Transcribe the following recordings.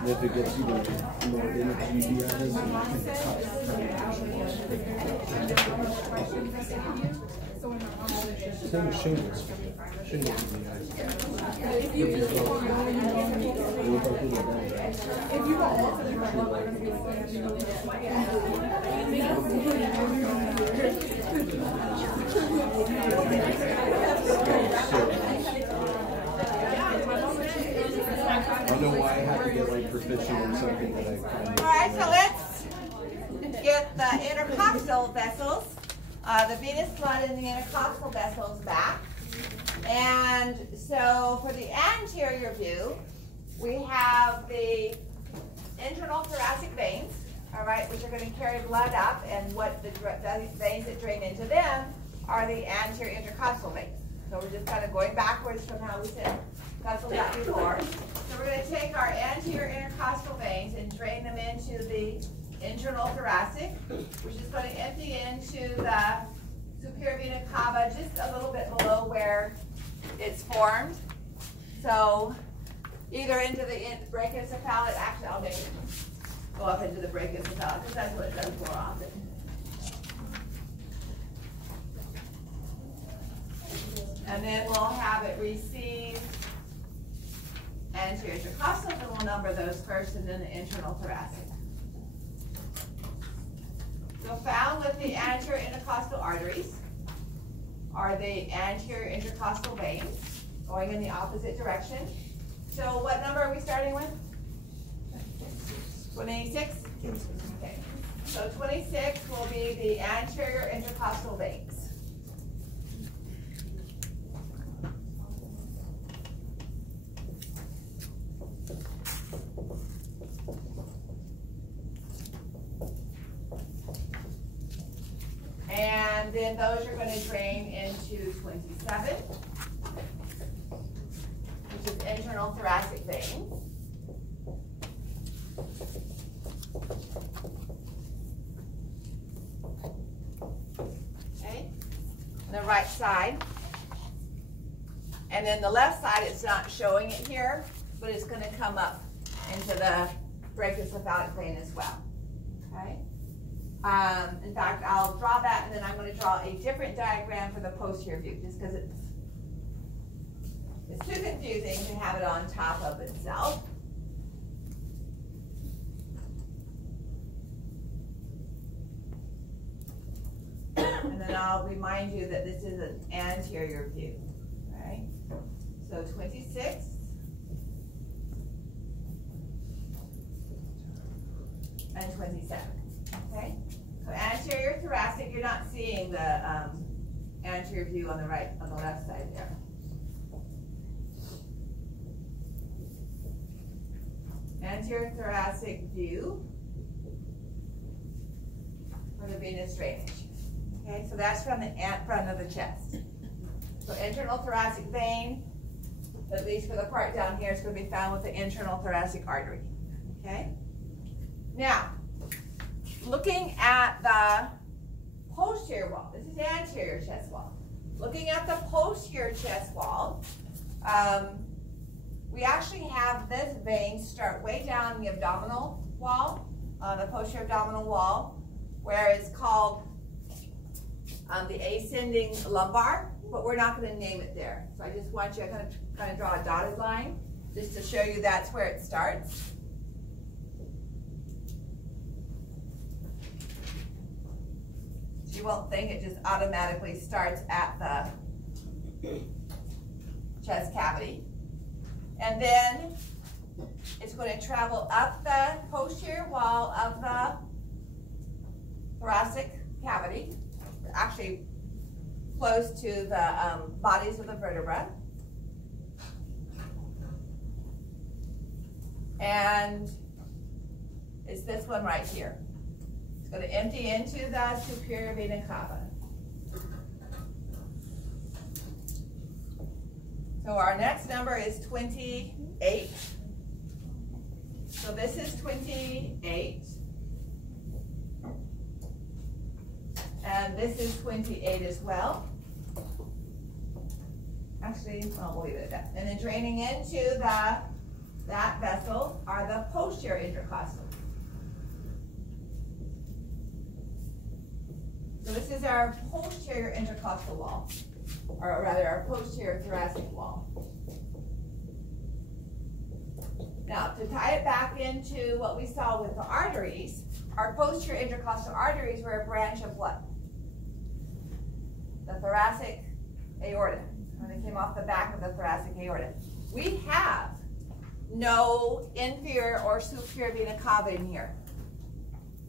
And if it gets even more energy, same as shingles. Shingles would be nice. I don't know why I have to get like proficient in something that I find. All right, so let's get the intercostal vessels, the venous blood in the intercostal vessels back. And so for the anterior view, we have the internal thoracic veins, all right, which are going to carry blood up, and what the veins that drain into them are the anterior intercostal veins. So we're just kind of going backwards from how we said that's that before. So we're going to take our anterior intercostal veins and drain them into the internal thoracic, which is going to empty into the superior vena cava just a little bit below where it's formed. So either into the brachiocephalic, actually I'll make it go up into the brachiocephalic because that's what it does more often. And then we'll have it receive anterior intercostal, and we'll number those first, and then the internal thoracic. So found with the anterior intercostal arteries are the anterior intercostal veins going in the opposite direction. So what number are we starting with? 26? Okay. So 26 will be the anterior intercostal veins. And then those are going to drain into 27, which is internal thoracic veins. Okay, the right side. And then the left side, it's not showing it here, but it's going to come up into the brachiocephalic vein as well. Okay. In fact, I'll draw that, and then I'm going to draw a different diagram for the posterior view, just because it's too confusing to have it on top of itself. And then I'll remind you that this is an anterior view. Right? So 26. And 27. Okay? So anterior thoracic, you're not seeing the anterior view on the right, on the left side there. Anterior thoracic view for the venous drainage. Okay, so that's from the front of the chest. So internal thoracic vein, at least for the part down here, is going to be found with the internal thoracic artery. Okay? Now, looking at the posterior wall, this is anterior chest wall. Looking at the posterior chest wall, we actually have this vein start way down the abdominal wall, the posterior abdominal wall, where it's called the ascending lumbar, but we're not going to name it there. So I just want you to kind of draw a dotted line just to show you that's where it starts. You won't think it just automatically starts at the chest cavity. And then it's going to travel up the posterior wall of the thoracic cavity, actually close to the bodies of the vertebra. And it's this one right here. It's going to empty into the superior vena cava. So our next number is 28. So this is 28. And this is 28 as well. Actually, well, we'll leave it at that. And then draining into that vessel are the posterior intercostal. So this is our posterior intercostal wall, or rather our posterior thoracic wall. Now, to tie it back into what we saw with the arteries, our posterior intercostal arteries were a branch of what? The thoracic aorta. And they came off the back of the thoracic aorta. We have no inferior or superior vena cava in here,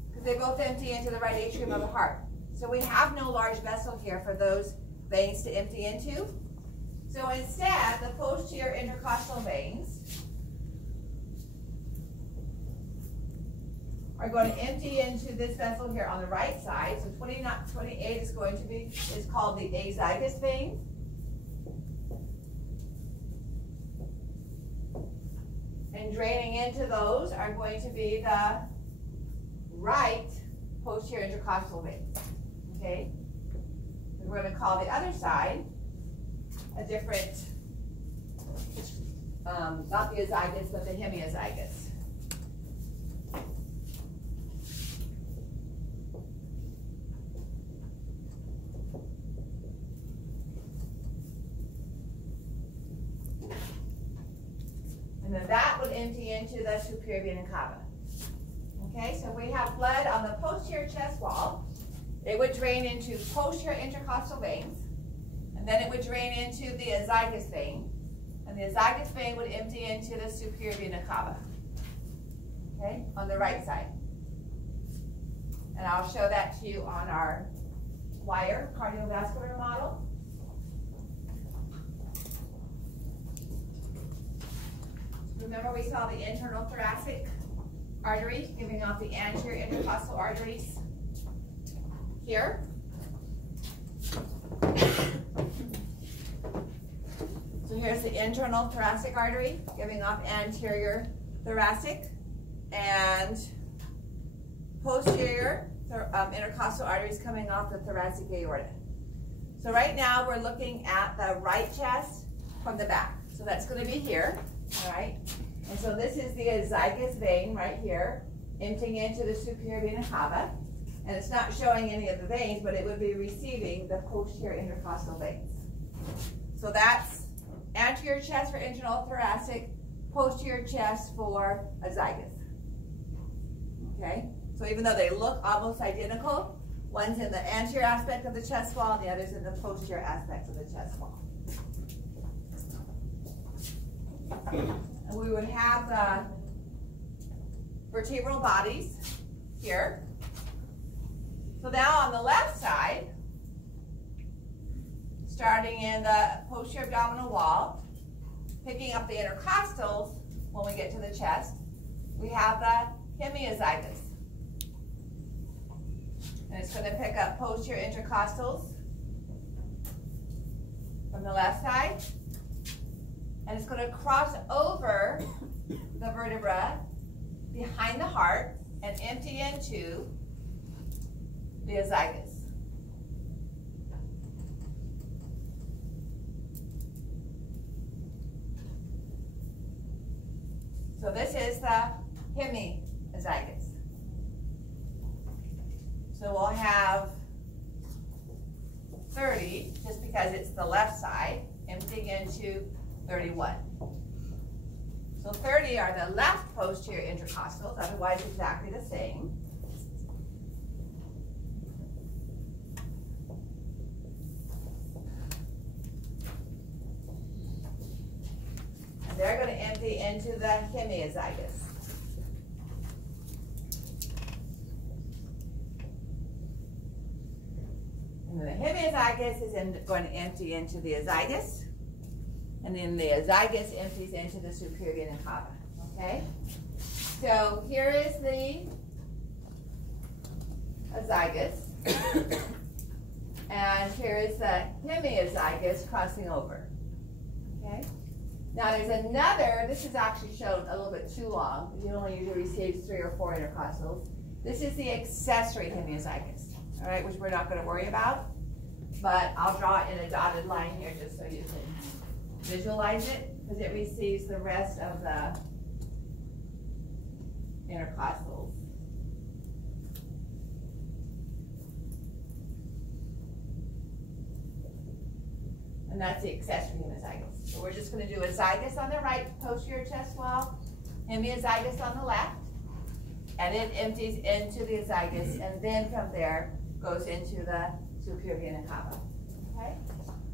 because they both empty into the right atrium of the heart. So we have no large vessel here for those veins to empty into. So instead, the posterior intercostal veins are going to empty into this vessel here on the right side. So 28 is going to be, is called the azygous vein. And draining into those are going to be the right posterior intercostal veins. Okay? And we're going to call the other side a different, not the azygous, but the hemiazygous. And then that would empty into the superior vena cava. Okay, so we have blood on the posterior chest wall. It would drain into posterior intercostal veins, and then it would drain into the azygous vein, and the azygous vein would empty into the superior vena cava. Okay, on the right side. And I'll show that to you on our wire cardiovascular model. Remember, we saw the internal thoracic artery giving off the anterior intercostal arteries here. So here's the internal thoracic artery giving off anterior thoracic and posterior intercostal arteries coming off the thoracic aorta. So right now we're looking at the right chest from the back. So that's going to be here. All right, and so this is the azygous vein right here, emptying into the superior vena cava, and it's not showing any of the veins, but it would be receiving the posterior intercostal veins. So that's anterior chest for internal thoracic, posterior chest for azygous. Okay, so even though they look almost identical, one's in the anterior aspect of the chest wall, and the other's in the posterior aspect of the chest wall. And we would have the vertebral bodies here. So now on the left side, starting in the posterior abdominal wall, picking up the intercostals when we get to the chest, we have the hemiazygous. And it's going to pick up posterior intercostals from the left side. And it's going to cross over the vertebra behind the heart and empty into the azygous. So this is the hemiazygous. So we'll have 30, just because it's the left side, emptying into 31. So 30 are the left posterior intercostals, otherwise exactly the same. And they're going to empty into the hemiazygous. And then the hemiazygous is going to empty into the azygous. And then the azygous empties into the superior vena cava. Okay? So here is the azygous. And here is the hemiazygous crossing over. Okay? Now there's another, this is actually shown a little bit too long. You only usually receive 3 or 4 intercostals. This is the accessory hemiazygous. all right, which we're not going to worry about. But I'll draw it in a dotted line here just so you can visualize it, because it receives the rest of the intercostals. And that's the accessory hemizygous. So we're just going to do azygous on the right posterior chest wall, hemiazygous on the left, and it empties into the azygous, and then from there goes into the superior vena cava. Okay?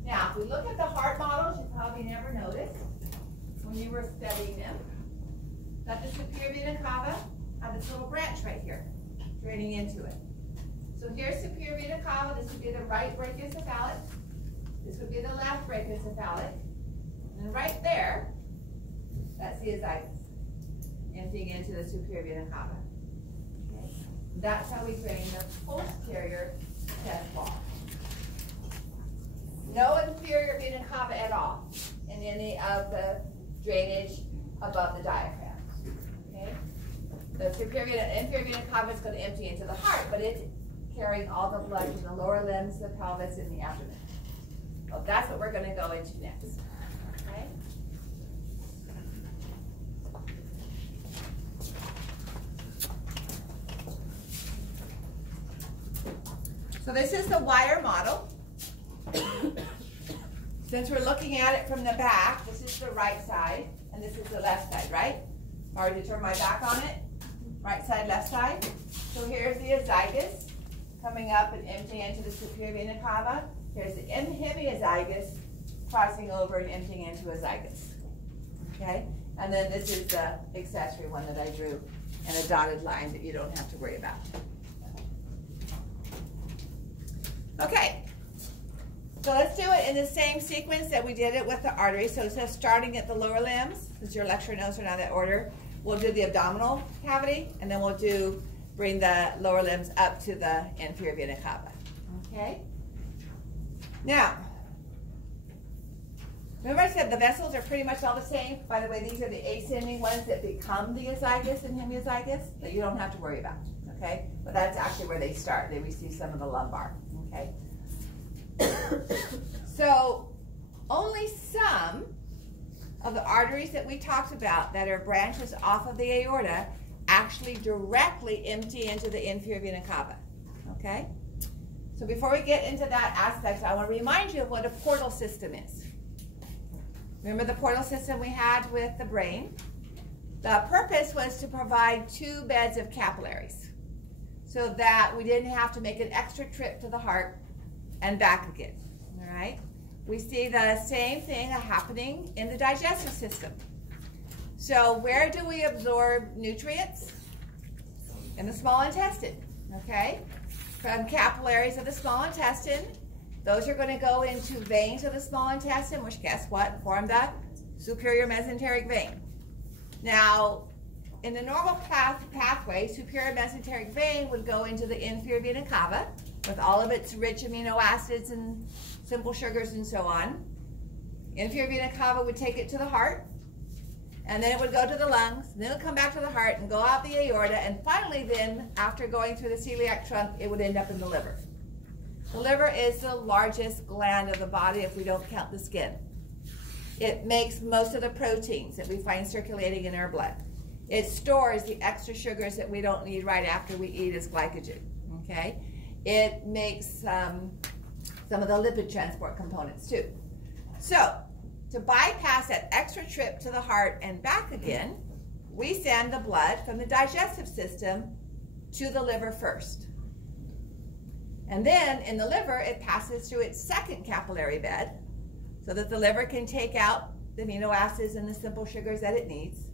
Now, if we look at the heart models, you probably never noticed when you were studying them that the superior vena cava had this little branch right here, draining into it. So here's superior vena cava. This would be the right brachiocephalic. This would be the left brachiocephalic. And right there, that's the azygous, emptying into the superior vena cava. Okay? That's how we drain the posterior chest wall. No inferior vena cava at all in any of the drainage above the diaphragm. Okay? The superior and inferior vena cava is going to empty into the heart, but it's carrying all the blood from the lower limbs, the pelvis, and the abdomen. Well, that's what we're going to go into next. Okay? So this is the wire model. Since we're looking at it from the back, this is the right side, and this is the left side, right? Already turned my back on it. Right side, left side. So here's the azygous coming up and emptying into the superior vena cava. Here's the hemiazygous crossing over and emptying into azygous. Okay? And then this is the accessory one that I drew in a dotted line that you don't have to worry about. Okay. So let's do it in the same sequence that we did it with the artery. So instead of starting at the lower limbs, because your lecture notes are not in that order, we'll do the abdominal cavity, and then we'll bring the lower limbs up to the inferior vena cava. Okay? Now, remember I said the vessels are pretty much all the same? By the way, these are the ascending ones that become the azygous and hemiazygous that you don't have to worry about. Okay? But that's actually where they start. They receive some of the lumbar. Okay? So, only some of the arteries that we talked about that are branches off of the aorta actually directly empty into the inferior vena cava. Okay? So before we get into that aspect, I want to remind you of what a portal system is. Remember the portal system we had with the brain? The purpose was to provide 2 beds of capillaries so that we didn't have to make an extra trip to the heart and back again. All right? We see the same thing happening in the digestive system. So where do we absorb nutrients? In the small intestine, okay? From capillaries of the small intestine, those are going to go into veins of the small intestine, which guess what? Form the superior mesenteric vein. Now, in the normal pathway, superior mesenteric vein would go into the inferior vena cava with all of its rich amino acids and simple sugars and so on. Inferior vena cava would take it to the heart, and then it would go to the lungs, and then it would come back to the heart and go out the aorta, and finally then, after going through the celiac trunk, it would end up in the liver. The liver is the largest gland of the body if we don't count the skin. It makes most of the proteins that we find circulating in our blood. It stores the extra sugars that we don't need right after we eat as glycogen, okay? It makes some of the lipid transport components too. So, to bypass that extra trip to the heart and back again, we send the blood from the digestive system to the liver first. And then in the liver, it passes through its second capillary bed so that the liver can take out the amino acids and the simple sugars that it needs.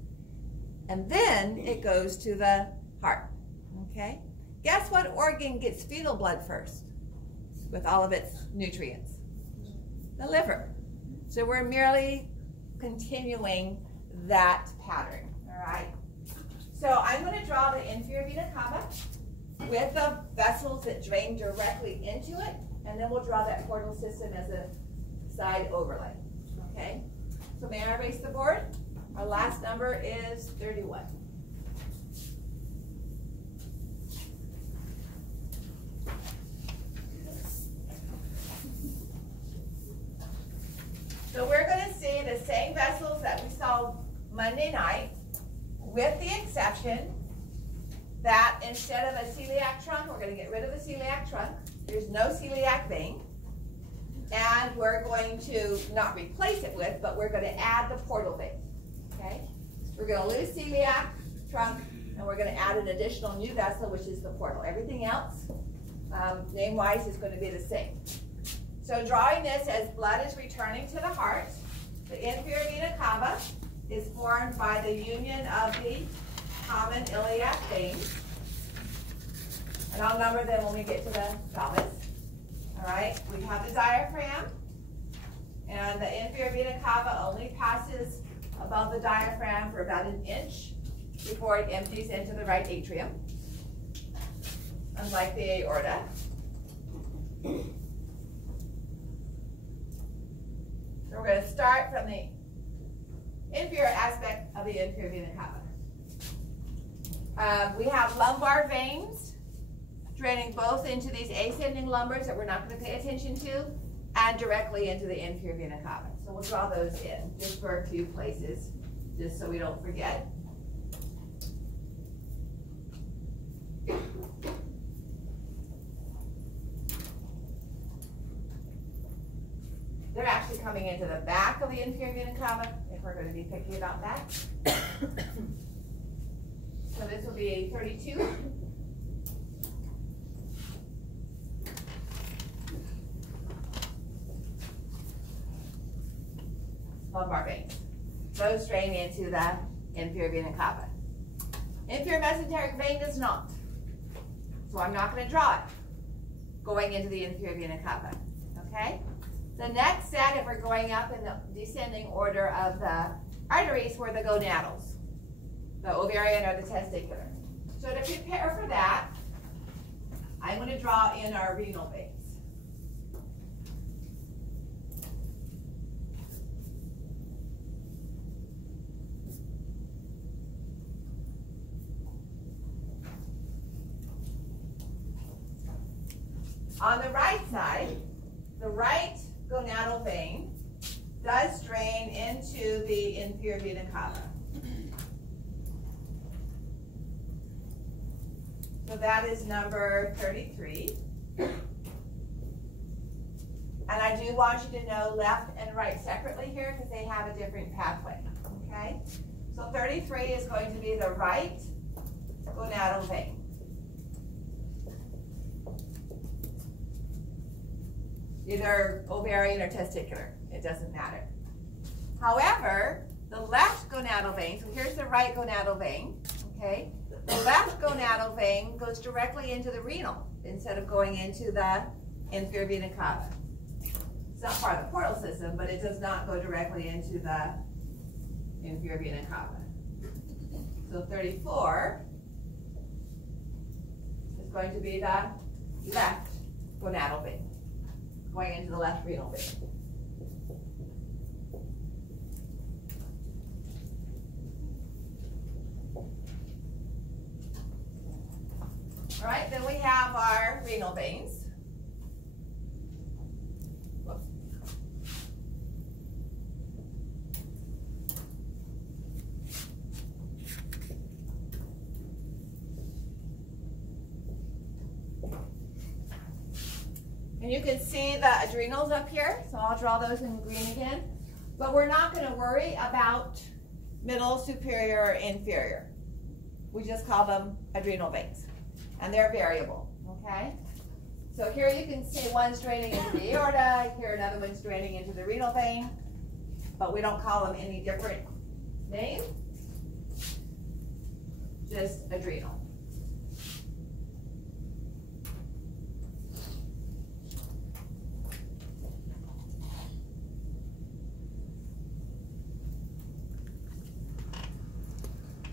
And then it goes to the heart, okay? Guess what organ gets fetal blood first with all of its nutrients? The liver. So we're merely continuing that pattern, all right? So I'm going to draw the inferior vena cava with the vessels that drain directly into it, and then we'll draw that portal system as a side overlay, okay? So may I erase the board? Our last number is 31. Monday night, with the exception that instead of a celiac trunk, we're going to get rid of the celiac trunk. There's no celiac vein. And we're going to not replace it with, but we're going to add the portal vein. Okay? We're going to lose celiac trunk, and we're going to add an additional new vessel, which is the portal. Everything else, name-wise, is going to be the same. So drawing this as blood is returning to the heart, the inferior vena cava is formed by the union of the common iliac veins. And I'll number them when we get to the pelvis. All right, we have the diaphragm, and the inferior vena cava only passes above the diaphragm for about an inch before it empties into the right atrium, unlike the aorta. So we're going to start from the inferior aspect of the inferior vena cava. We have lumbar veins draining both into these ascending lumbars that we're not going to pay attention to, and directly into the inferior vena cava. So we'll draw those in just for a few places, just so we don't forget. They're actually coming into the back of the inferior vena cava, if we're going to be picky about that. So this will be 32. Lumbar veins. Those drain into the inferior vena cava. Inferior mesenteric vein does not. So I'm not going to draw it going into the inferior vena cava. Okay? The next set, if we're going up in the descending order of the arteries, were the gonadals, the ovarian or the testicular. So to prepare for that, I'm going to draw in our renal veins. On the right side, the right gonadal vein does drain into the inferior vena cava. So that is number 33. And I do want you to know left and right separately here because they have a different pathway. Okay? So 33 is going to be the right gonadal vein. Either ovarian or testicular, it doesn't matter. However, the left gonadal vein, so here's the right gonadal vein, okay? The left gonadal vein goes directly into the renal instead of going into the inferior vena cava. It's not part of the portal system, but it does not go directly into the inferior vena cava. So 34 is going to be the left gonadal vein, going into the left renal vein. All right, then we have our renal veins. Whoops. And you can see the adrenals up here, so I'll draw those in green again. But we're not going to worry about middle, superior, or inferior. We just call them adrenal veins. And they're variable, okay? So here you can see one's draining into the aorta, here another one's draining into the renal vein, but we don't call them any different name, just adrenal.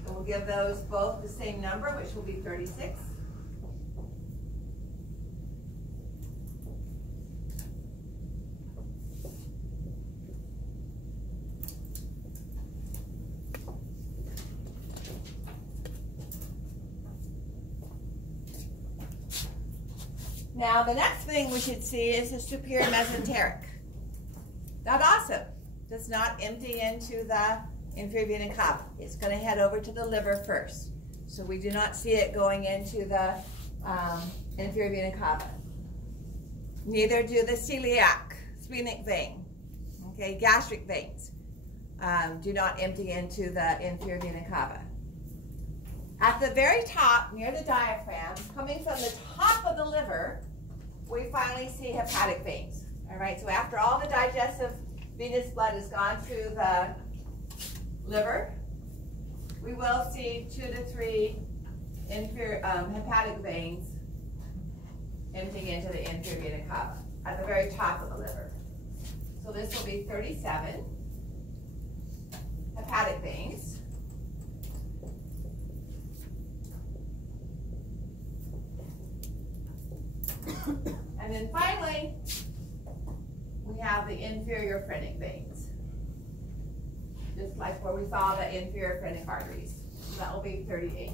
So we'll give those both the same number, which will be 36. Now the next thing we should see is the superior mesenteric. That also does not empty into the inferior vena cava. It's going to head over to the liver first. So we do not see it going into the inferior vena cava. Neither do the celiac, splenic vein, okay, gastric veins do not empty into the inferior vena cava. At the very top, near the diaphragm, coming from the top of the liver, we finally see hepatic veins. All right, so after all the digestive venous blood has gone through the liver, we will see 2 to 3 inferior hepatic veins emptying into the inferior vena cava at the very top of the liver. So this will be 37 hepatic veins. And then finally, we have the inferior phrenic veins, just like where we saw the inferior phrenic arteries. So that will be 38.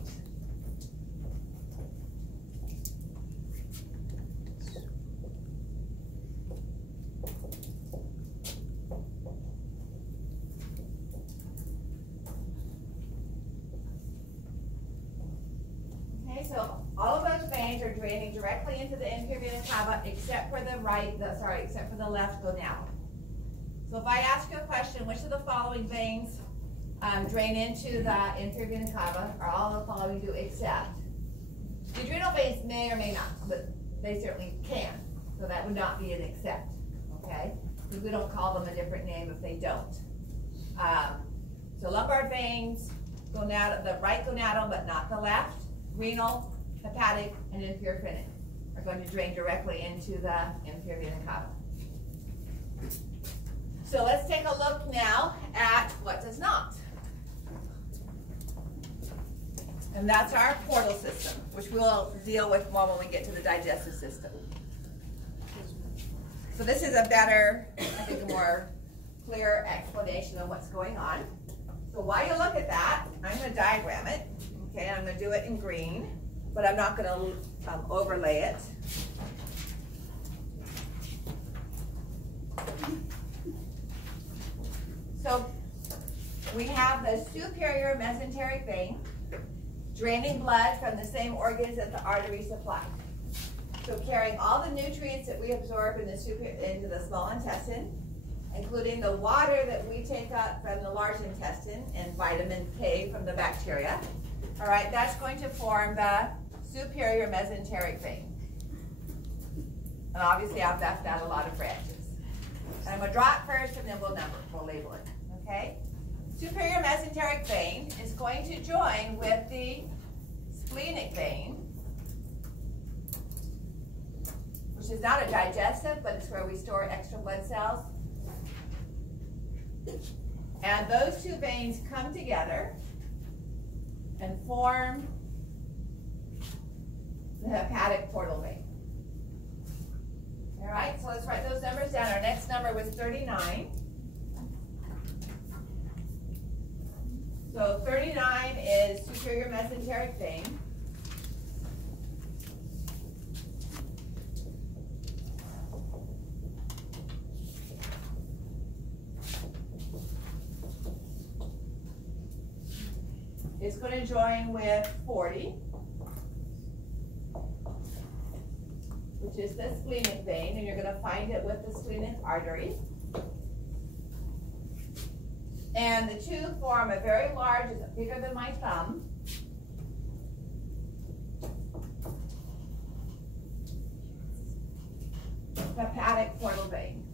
Okay, so all of those veins are draining directly into the inferior vena cava, except for except for the left gonadal. So if I ask you a question, which of the following veins drain into the inferior vena cava, or all of the following do except? The adrenal veins may or may not, but they certainly can. So that would not be an except, okay? Because we don't call them a different name if they don't. So lumbar veins, gonadal, the right gonadal, but not the left, renal, hepatic, and inferior phrenic are going to drain directly into the inferior vena cava. So let's take a look now at what does not. And that's our portal system, which we'll deal with more when we get to the digestive system. So this is a better, I think, a more clear explanation of what's going on. So while you look at that, I'm going to diagram it. Okay, I'm going to do it in green, but I'm not going to overlay it. So we have the superior mesenteric vein draining blood from the same organs that the artery supply. So carrying all the nutrients that we absorb into the small intestine, including the water that we take up from the large intestine and vitamin K from the bacteria. All right, that's going to form the superior mesenteric vein. And obviously I've left out a lot of branches. And I'm going to draw it first and then we'll label it, okay? Superior mesenteric vein is going to join with the splenic vein, which is not a digestive, but it's where we store extra blood cells. And those two veins come together and form the hepatic portal vein. All right, so let's write those numbers down. Our next number was 39. So 39 is superior mesenteric vein. It's going to join with 40, which is the splenic vein, and you're going to find it with the splenic artery. And the two form a very large, it's bigger than my thumb, hepatic portal vein.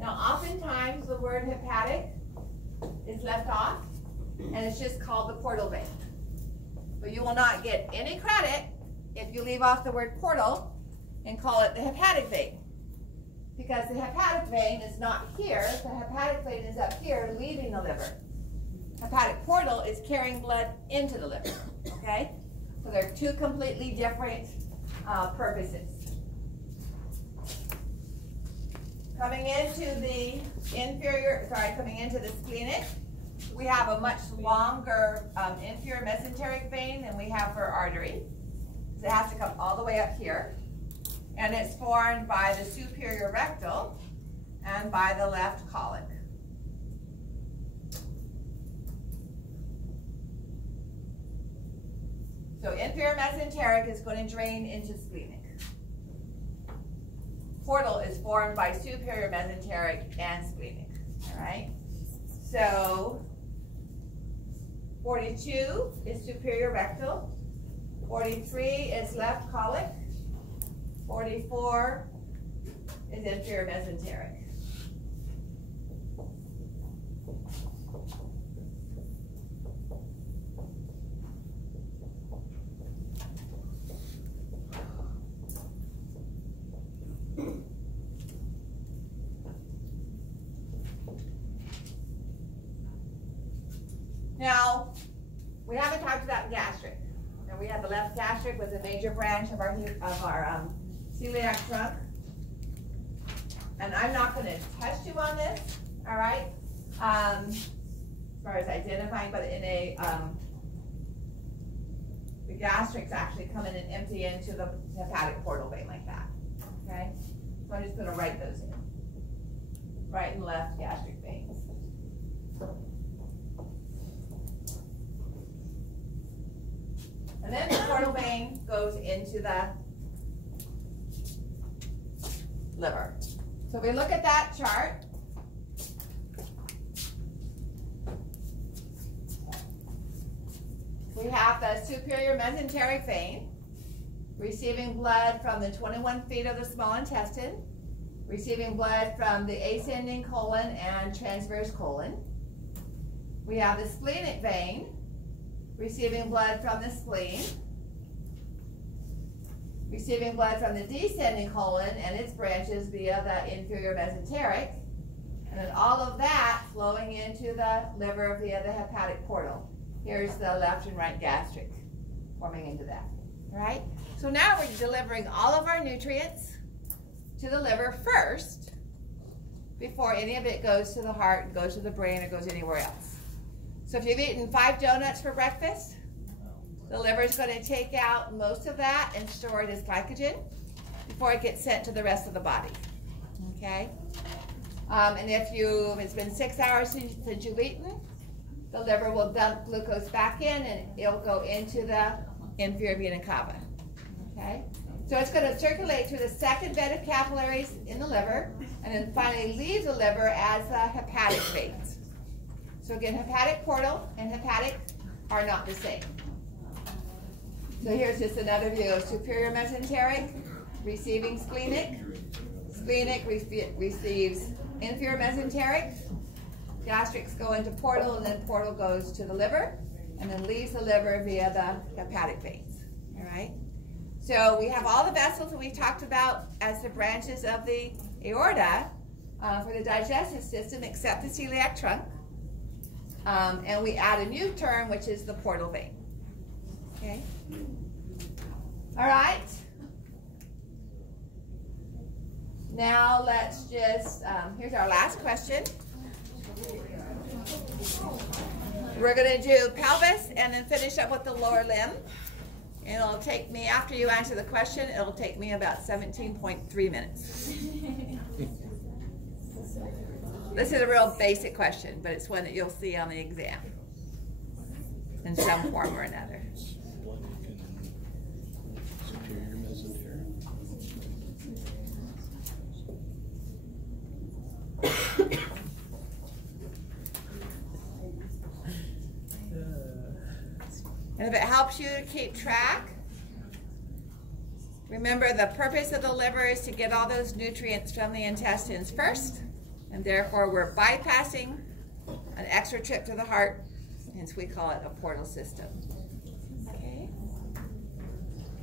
Now, oftentimes the word hepatic is left off, and it's just called the portal vein. But you will not get any credit if you leave off the word portal and call it the hepatic vein. Because the hepatic vein is not here, the hepatic vein is up here leaving the liver. Hepatic portal is carrying blood into the liver, okay? So they're two completely different purposes. Coming into the coming into the splenic, we have a much longer inferior mesenteric vein than we have for artery. So it has to come all the way up here. and it's formed by the superior rectal and by the left colic. So inferior mesenteric is going to drain into splenic. Portal is formed by superior mesenteric and splenic. All right. So 42 is superior rectal. 43 is left colic. 44 is inferior mesenteric. Now, we haven't talked about gastric. And we have the left gastric was a major branch of our celiac trunk. And I'm not going to test you on this, all right? As far as identifying, but in a the gastrics actually come in and empty into the hepatic portal vein like that. Okay? So I'm just going to write those in. Right and left gastric veins. And then the portal vein goes into the liver. So if we look at that chart, we have the superior mesenteric vein receiving blood from the 21 feet of the small intestine, receiving blood from the ascending colon and transverse colon. We have the splenic vein receiving blood from the spleen, receiving blood from the descending colon and its branches via the inferior mesenteric, and then all of that flowing into the liver via the hepatic portal. Here's the left and right gastric forming into that. All right? So now we're delivering all of our nutrients to the liver first before any of it goes to the heart, goes to the brain, or goes anywhere else. So if you've eaten 5 donuts for breakfast, the liver is going to take out most of that and store it as glycogen before it gets sent to the rest of the body. Okay? And if it's been 6 hours since you've eaten, the liver will dump glucose back in and it'll go into the inferior vena cava. Okay? So it's going to circulate through the second bed of capillaries in the liver and then finally leave the liver as the hepatic veins. So again, hepatic portal and hepatic are not the same. So here's just another view of superior mesenteric receiving splenic. Splenic receives inferior mesenteric. Gastrics go into portal, and then portal goes to the liver, and then leaves the liver via the hepatic veins. All right? So we have all the vessels that we talked about as the branches of the aorta for the digestive system, except the celiac trunk. And we add a new term, which is the portal vein. Okay? All right. Now let's just, here's our last question. We're going to do pelvis and then finish up with the lower limb. And it'll take me, after you answer the question, it'll take me about 17.3 minutes. This is a real basic question, but it's one that you'll see on the exam in some form or another. Superior mesenteric. And if it helps you to keep track, remember the purpose of the liver is to get all those nutrients from the intestines first, and therefore we're bypassing an extra trip to the heart, hence we call it a portal system. Okay.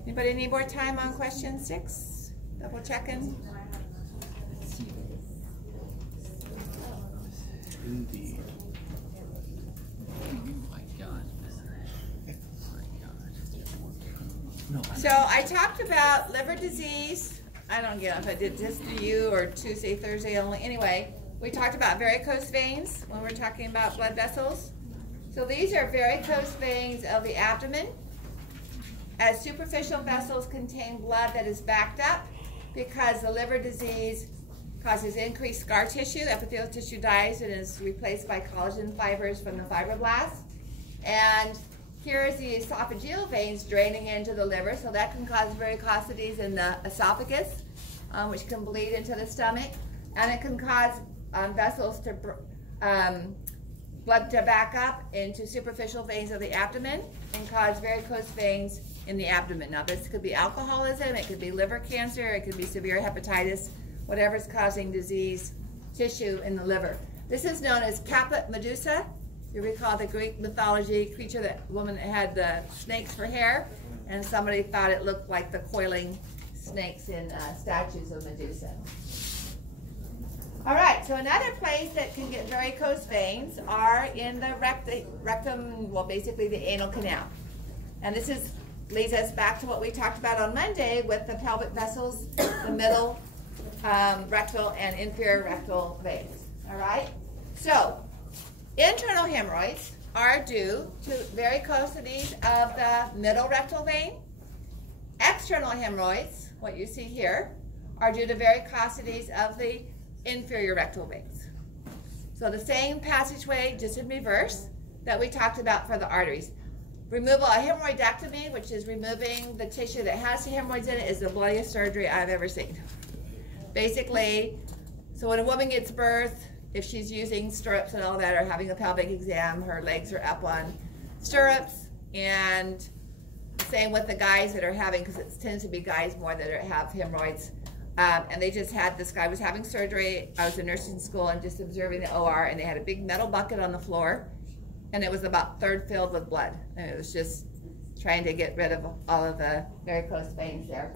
Anybody need more time on question 6? Double checking. Indeed. So I talked about liver disease. I don't get if I did this to you or Tuesday, Thursday only. Anyway, we talked about varicose veins when we're talking about blood vessels. So these are varicose veins of the abdomen. As superficial vessels contain blood that is backed up because the liver disease causes increased scar tissue. Epithelial tissue dies and is replaced by collagen fibers from the fibroblasts. And here is the esophageal veins draining into the liver, so that can cause varicosities in the esophagus, which can bleed into the stomach. And it can cause vessels to, blood to back up into superficial veins of the abdomen and cause varicose veins in the abdomen. Now this could be alcoholism, it could be liver cancer, it could be severe hepatitis, whatever's causing disease tissue in the liver. This is known as caput medusa. You recall the Greek mythology creature, that woman that had the snakes for hair, and somebody thought it looked like the coiling snakes in statues of Medusa. All right, so another place that can get varicose veins are in the rectum, well, basically the anal canal. And this leads us back to what we talked about on Monday with the pelvic vessels, the middle rectal and inferior rectal veins. All right, so internal hemorrhoids are due to varicosities of the middle rectal vein. External hemorrhoids, what you see here, are due to varicosities of the inferior rectal veins. So the same passageway, just in reverse, that we talked about for the arteries. Removal of hemorrhoidectomy, which is removing the tissue that has the hemorrhoids in it, is the bloodiest surgery I've ever seen. Basically, so when a woman gives birth, if she's using stirrups and all that, or having a pelvic exam, her legs are up on stirrups. And same with the guys that are having, because it tends to be guys more that have hemorrhoids. And they just had, this guy was having surgery. I was in nursing school and just observing the OR, and they had a big metal bucket on the floor, and it was about third filled with blood. And it was just trying to get rid of all of the varicose veins there.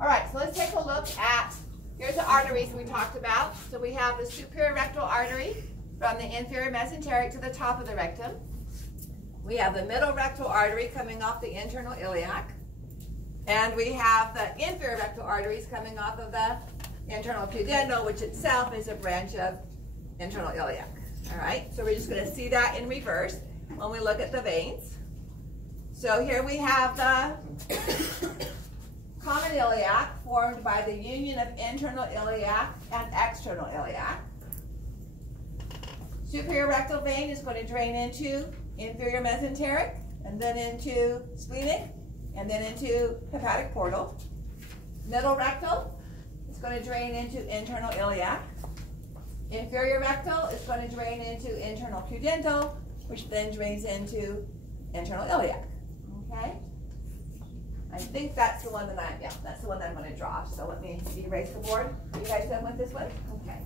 All right, so let's take a look at, here's the arteries we talked about. So we have the superior rectal artery from the inferior mesenteric to the top of the rectum. We have the middle rectal artery coming off the internal iliac. And we have the inferior rectal arteries coming off of the internal pudendal, which itself is a branch of internal iliac. All right, so we're just going to see that in reverse when we look at the veins. So here we have the common iliac formed by the union of internal iliac and external iliac. Superior rectal vein is going to drain into inferior mesenteric, and then into splenic, and then into hepatic portal. Middle rectal is going to drain into internal iliac. Inferior rectal is going to drain into internal pudendal, which then drains into internal iliac. Okay? I think that's the one that that's the one that I'm going to draw. So let me erase the board. Are you guys done with this one? Okay.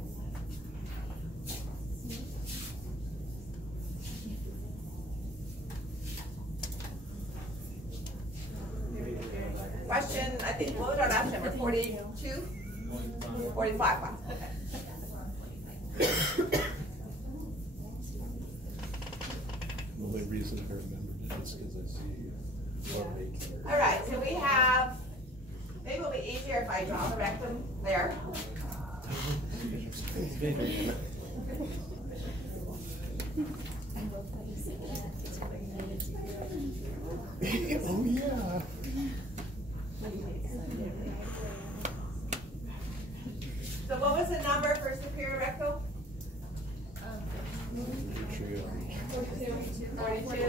Question, I think, what was our last number? 42? 45. Okay. The only reason I remembered it is because I see All right, so we have, maybe it'll be easier if I draw the rectum there. Oh yeah. So what was the number for superior rectal? 42.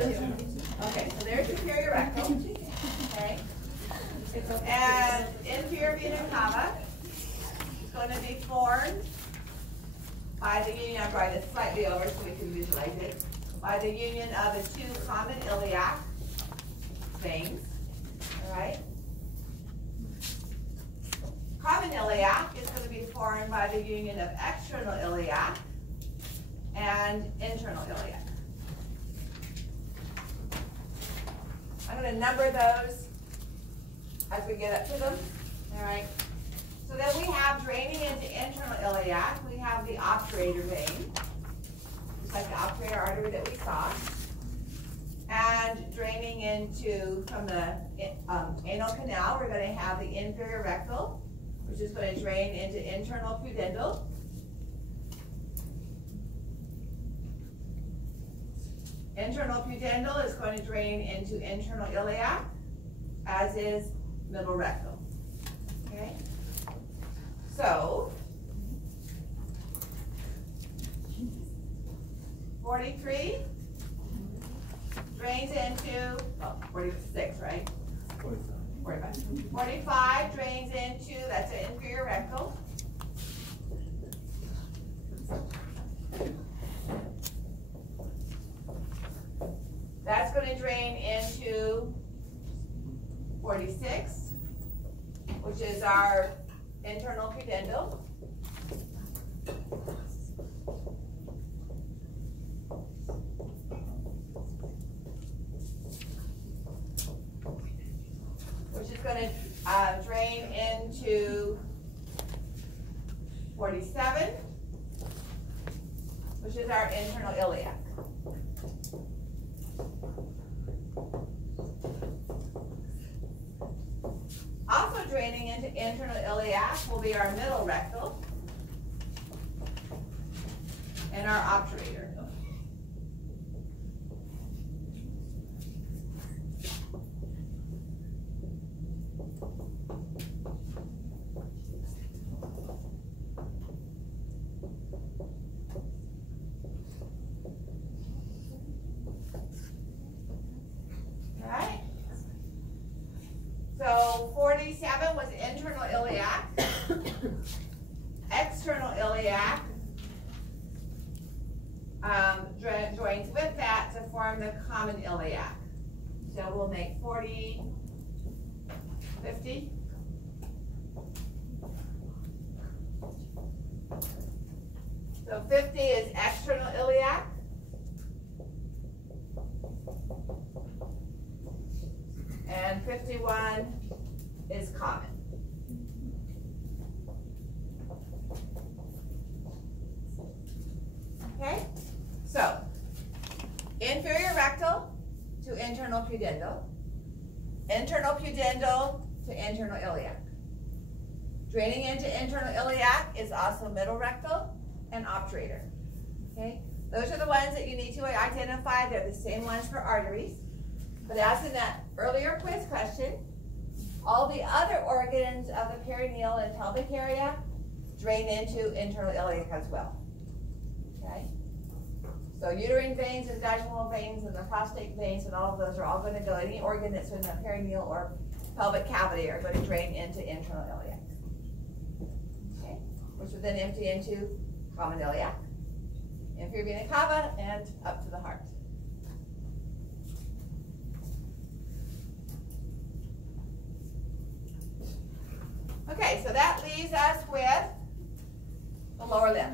Okay, so there's superior rectal. Okay. And inferior vena cava is going to be formed by the union, I'll write this slightly over so we can visualize it, by the union of the two common iliac veins. All right. Common iliac is going to be formed by the union of external iliac and internal iliac. I'm going to number those as we get up to them. All right. So then we have draining into internal iliac, we have the obturator vein, just like the obturator artery that we saw. And draining into, from the anal canal, we're going to have the inferior rectal, which is going to drain into internal pudendal. Internal pudendal is going to drain into internal iliac, as is middle rectal. Okay? So 43 drains into, 46, right? 45. 45 drains into, that's an inferior rectal. That's going to drain into 46, which is our internal pudendal. Which is going to drain into 47, which is our internal iliac. Also draining into internal iliac will be our middle rectal and our obturator. So 47 was internal iliac, external iliac joins with that to form the common iliac. So we'll make 40, 50. So 50 is external iliac. And 51 is common. Okay? So, inferior rectal to internal pudendal to internal iliac. Draining into internal iliac is also middle rectal and obturator. Okay? Those are the ones that you need to identify. They're the same ones for arteries. But as in that earlier quiz question, all the other organs of the perineal and pelvic area drain into internal iliac as well. Okay? So uterine veins and vaginal veins and the prostate veins and all of those are all going to go, any organ that's in the perineal or pelvic cavity are going to drain into internal iliac. Okay? Which would then empty into common iliac, inferior vena cava, and up to the heart. Okay, so that leaves us with the lower limb.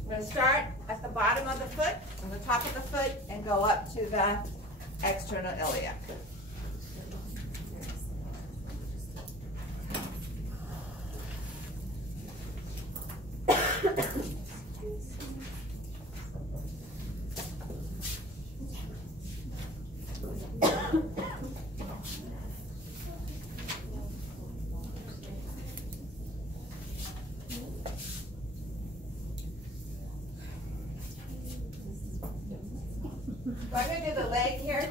I'm going to start at the bottom of the foot, on the top of the foot, and go up to the external iliac. So I'm going to do the leg here.